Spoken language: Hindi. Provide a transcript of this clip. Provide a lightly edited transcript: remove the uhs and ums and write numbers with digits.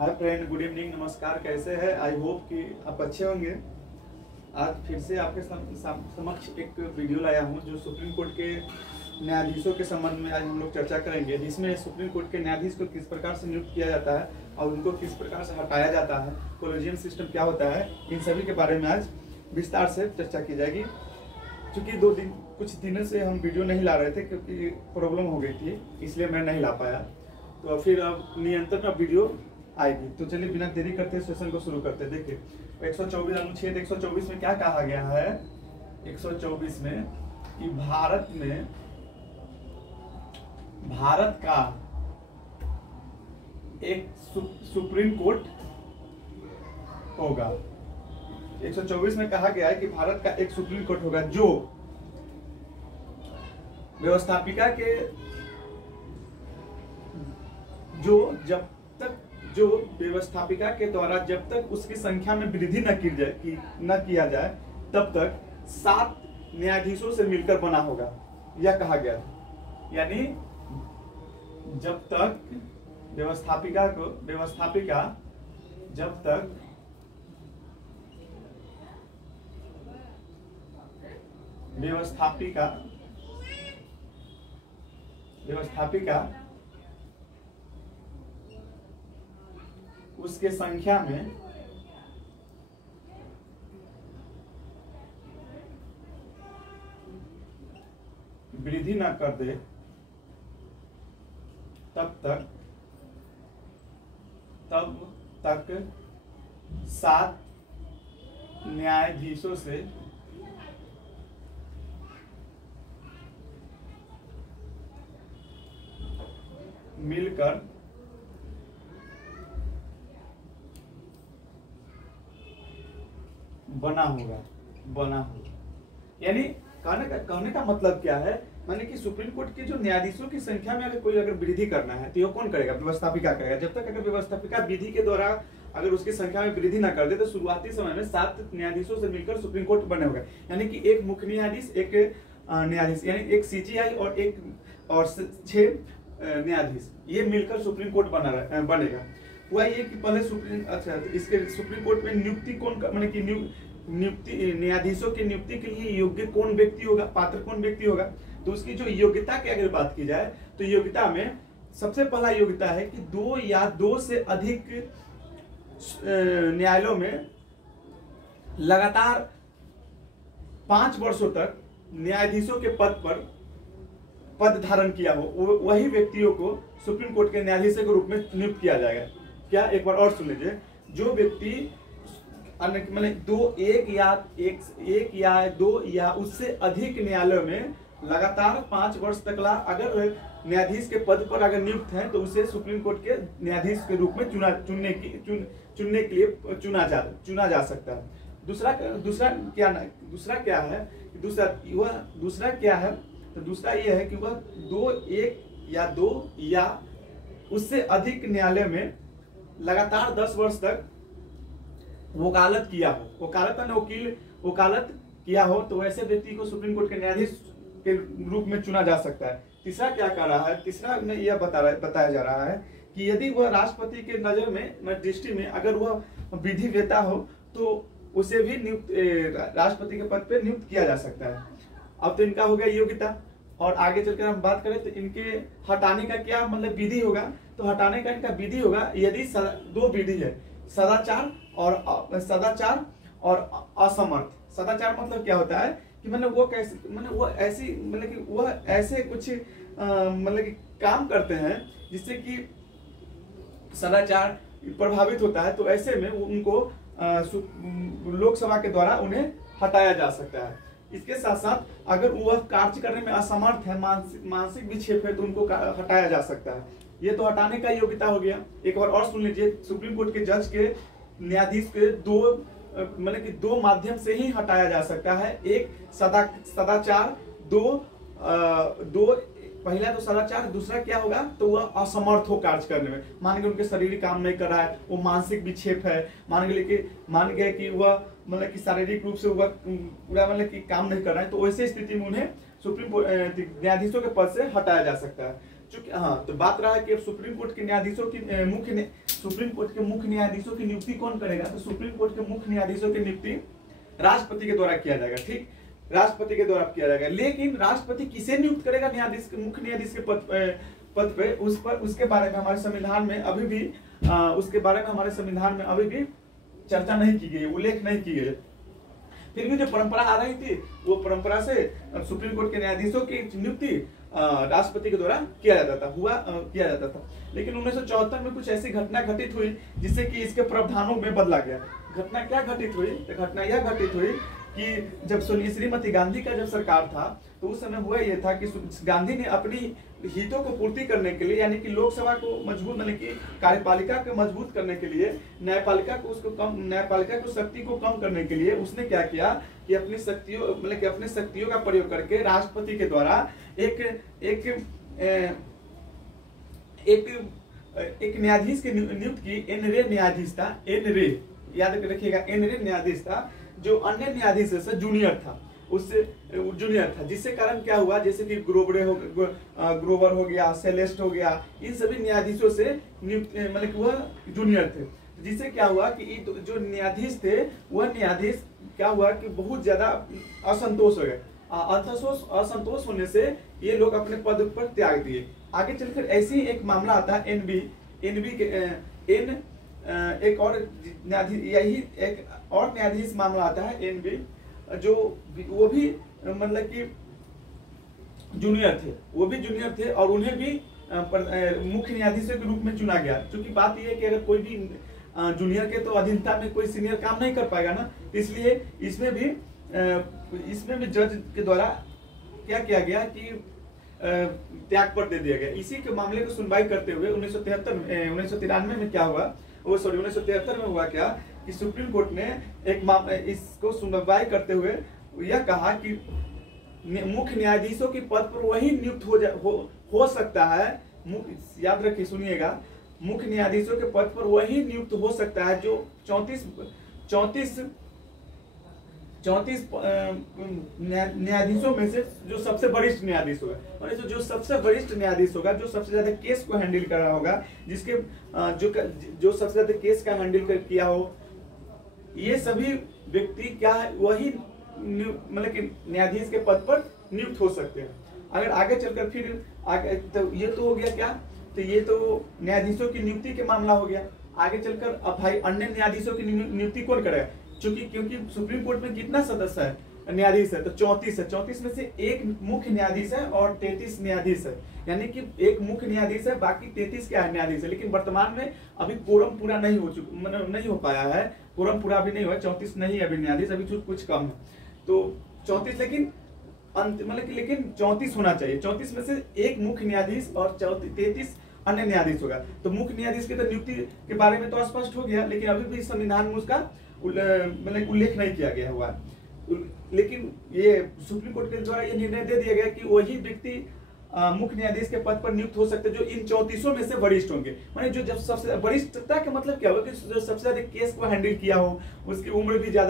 हाय फ्रेंड, गुड इवनिंग, नमस्कार। कैसे हैं? आई होप कि आप अच्छे होंगे। आज फिर से आपके समक्ष एक वीडियो लाया हूं जो सुप्रीम कोर्ट के न्यायाधीशों के संबंध में आज हम लोग चर्चा करेंगे, जिसमें सुप्रीम कोर्ट के न्यायाधीश को किस प्रकार से नियुक्त किया जाता है और उनको किस प्रकार से हटाया जाता है, कोलेजियम सिस्टम क्या होता है, इन सभी के बारे में आज विस्तार से चर्चा की जाएगी। चूँकि कुछ दिनों से हम वीडियो नहीं ला रहे थे क्योंकि प्रॉब्लम हो गई थी, इसलिए मैं नहीं ला पाया। तो फिर अब नियंत्रण का वीडियो आएगी। तो चलिए बिना देरी करते सेशन को शुरू करते हैं। देखिए 124 अनुच्छेद 124 में क्या कहा गया है? 124 में कि भारत का एक सुप्रीम कोर्ट होगा। 124 में कहा गया है कि भारत का एक सुप्रीम कोर्ट होगा जो व्यवस्थापिका के जो व्यवस्थापिका के द्वारा जब तक उसकी संख्या में वृद्धि न किया जाए तब तक 7 न्यायाधीशों से मिलकर बना होगा, यह कहा गया है। यानी जब तक व्यवस्थापिका जब तक व्यवस्थापिका उसके संख्या में वृद्धि न कर दे तब तक 7 न्यायाधीशों से मिलकर बना होगा। यानी कहने का मतलब क्या है? माने कि सुप्रीम कोर्ट के जो न्यायाधीशों की संख्या में अगर वृद्धि करना है तो ये कौन करेगा? व्यवस्थापिका करेगा। जब तक अगर व्यवस्थापिका विधि के द्वारा अगर उसकी संख्या में वृद्धि न कर दे तो शुरुआती समय में 7 न्यायाधीशों से मिलकर सुप्रीम कोर्ट बने होगा। यानी कि एक मुख्य न्यायाधीश, एक न्यायाधीश, यानी एक सीजीआई और 6 न्यायाधीश, ये मिलकर सुप्रीम कोर्ट बनेगा। हुआ ये कि पहले इसके सुप्रीम कोर्ट में नियुक्ति कौन, माने कि नियुक्ति न्यायाधीशों की नियुक्ति के लिए योग्य कौन व्यक्ति होगा, पात्र कौन व्यक्ति होगा? तो उसकी जो योग्यता की अगर बात की जाए तो योग्यता में सबसे पहला योग्यता है कि 2 या 2 से अधिक न्यायालयों में लगातार 5 वर्षों तक न्यायाधीशों के पद धारण किया हो, वही व्यक्तियों को सुप्रीम कोर्ट के न्यायाधीश के रूप में नियुक्त किया जाएगा। क्या? एक बार और सुन लीजिए। जो व्यक्ति एक या 2 या उससे अधिक न्यायालयों में लगातार 5 वर्ष तक अगर न्यायाधीश के पद पर अगर नियुक्त है तो उसे सुप्रीम कोर्ट के न्यायाधीश के रूप में चुनने के लिए चुना जा सकता है। दूसरा क्या है? तो दूसरा यह है कि वह 1 या उससे अधिक न्यायालय में लगातार 10 वर्ष तक वकालत किया हो तो ऐसे व्यक्ति को सुप्रीम कोर्ट के न्यायाधीश के रूप में चुना जा सकता है। तीसरा क्या कह रहा है? तीसरा में यह बताया जा रहा है कि यदि वह राष्ट्रपति के नजर में, दृष्टि में अगर वह विधि वेता हो तो उसे भी राष्ट्रपति के पद पर नियुक्त किया जा सकता है। अब तो इनका हो गया योग्यता, और आगे चलकर हम बात करें तो इनके हटाने का क्या मतलब विधि होगा? तो हटाने का इनका विधि होगा यदि 2 विधि है, सदाचार और असमर्थ। सदाचार मतलब क्या होता है कि वह ऐसे कुछ काम करते हैं जिससे कि सदाचार प्रभावित होता है, तो ऐसे में उनको लोकसभा के द्वारा उन्हें हटाया जा सकता है। इसके साथ साथ अगर वह कार्य करने में असमर्थ है, मानसिक विक्षेप है, तो उनको हटाया जा सकता है। ये तो हटाने का योग्यता हो गया। एक बार और सुन लीजिए। सुप्रीम कोर्ट के जज के न्यायाधीश के 2 माध्यम से ही हटाया जा सकता है। एक सदाचार, पहला तो सदाचार, दूसरा क्या होगा? तो वह असमर्थ हो कार्य करने में। मान गए उनके शारीरिक काम नहीं कर रहा है, वो मानसिक विक्षेप है, मान गए कि वह कि शारीरिक रूप से वह पूरा कि काम नहीं कर रहा है, तो वैसे स्थिति में उन्हें सुप्रीम न्यायाधीशों के पद से हटाया जा सकता है। चूंकि तो बात रहा है कि सुप्रीम कोर्ट के न्यायाधीशों की सुप्रीम कोर्ट के मुख्य न्यायाधीशों की नियुक्ति कौन करेगा? तो सुप्रीम कोर्ट के मुख्य न्यायाधीशों की नियुक्ति राष्ट्रपति के द्वारा किया जाएगा। ठीक, राष्ट्रपति के द्वारा किया जाएगा। लेकिन राष्ट्रपति किसे नियुक्त करेगा न्यायाधीश के, मुख्य न्यायाधीश के पद पे, उसके बारे में हमारे संविधान में अभी भी चर्चा नहीं की गई, उल्लेख नहीं की गई। फिर भी जो परंपरा आ रही थी वो परंपरा से सुप्रीम कोर्ट के न्यायाधीशों की नियुक्ति राष्ट्रपति के द्वारा किया जाता था। लेकिन 1974 में कुछ ऐसी घटना घटित हुई जिससे कि इसके प्रावधानों में बदला गया। घटना क्या घटित हुई? तो घटना यह घटित हुई कि जब श्रीमती गांधी का जब सरकार था तो उस समय हुआ ये था कि गांधी ने अपनी हितों को पूर्ति करने के लिए, यानी कि लोकसभा को मजबूत, मतलब कि कार्यपालिका को मजबूत करने के लिए, न्यायपालिका को शक्ति को कम करने के लिए उसने क्या किया कि अपनी शक्तियों का प्रयोग करके राष्ट्रपति के द्वारा एक न्यायाधीश की नियुक्त की। एन रे न्यायाधीश था, एन रे, याद रखिएगा, एन रे न्यायाधीश था जो अन्य न्यायाधीश से जूनियर था, उससे जूनियर था। जिससे कारण क्या हुआ, जैसे कि ग्रोवर हो गया, सेलेस्ट हो गया, इन सभी न्यायाधीशों से मतलब कि वह जूनियर थे। जिससे क्या हुआ कि जो न्यायाधीश थे वह न्यायाधीश क्या हुआ कि बहुत ज्यादा असंतोष हो गए। असंतोष होने से ये लोग अपने पद पर त्याग दिए। आगे चलकर ऐसे ही एक मामला आता है एक और न्यायाधीश मामला आता है एनबी, जो वो भी मतलब कि जूनियर थे और उन्हें भी मुख्य न्यायाधीशों के रूप में चुना गया। क्योंकि बात यह है कि अगर कोई भी जूनियर के तो अधीनता में कोई सीनियर काम नहीं कर पाएगा ना, इसलिए इसमें भी जज के द्वारा क्या किया गया कि त्याग पत्र दे दिया गया। इसी के मामले को सुनवाई करते हुए 1993 में क्या हुआ, 1973 में हुआ क्या कि सुप्रीम कोर्ट ने इसको सुनवाई करते हुए यह कहा कि मुख्य न्यायाधीशों के पद पर वही नियुक्त हो सकता है। याद रखिए, सुनिएगा, मुख्य न्यायाधीशों के पद पर वही नियुक्त हो सकता है जो 34 न्यायाधीशों में से जो सबसे वरिष्ठ न्यायाधीश होगा, और जो सबसे वरिष्ठ न्यायाधीश होगा, जो सबसे ज्यादा केस को हैंडल कर रहा होगा, जिसके जो सबसे ज्यादा केस का हैंडल किया हो, ये सभी व्यक्ति क्या है, वही मतलब कि न्यायाधीश के पद पर नियुक्त हो सकते हैं। अगर आगे चलकर फिर आगे, तो ये तो हो गया क्या, तो ये तो न्यायाधीशों की नियुक्ति के मामला हो गया। आगे चलकर अब भाई अन्य न्यायाधीशों की नियुक्ति कौन करेगा? क्योंकि सुप्रीम कोर्ट में कितना सदस्य है, न्यायाधीश है, तो 34 है। 34 में से एक मुख्य न्यायाधीश है और 33 न्यायाधीश है, यानी कि एक मुख्य न्यायाधीश है, बाकी 33 क्या है, न्यायाधीश है। लेकिन वर्तमान में अभी कोरम पूरा नहीं हो पाया है, कोरम पूरा अभी नहीं हुआ, 34 नहीं है अभी न्यायाधीश, अभी कुछ कम है। तो 34 लेकिन 34 होना चाहिए। 34 में से एक मुख्य न्यायाधीश और 33 अन्य न्यायाधीश होगा। तो मुख्य न्यायाधीश की तो नियुक्ति के बारे में तो स्पष्ट हो गया, लेकिन अभी भी संविधान में उसका उल्लेख नहीं किया गया हुआ। लेकिन ये सुप्रीम कोर्ट के द्वारा ये निर्णय दे दिया गया कि वही व्यक्ति मुख्य न्यायाधीश के पद पर नियुक्त हो सकते हैं जो इन 34 में से वरिष्ठ होंगे। माने जो जब सबसे वरिष्ठता का मतलब क्या होगा कि जो सबसे ज्यादा केस को हैंडल किया हो, उसकी उम्र भी ज्यादा